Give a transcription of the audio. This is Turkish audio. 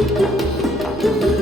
Müzik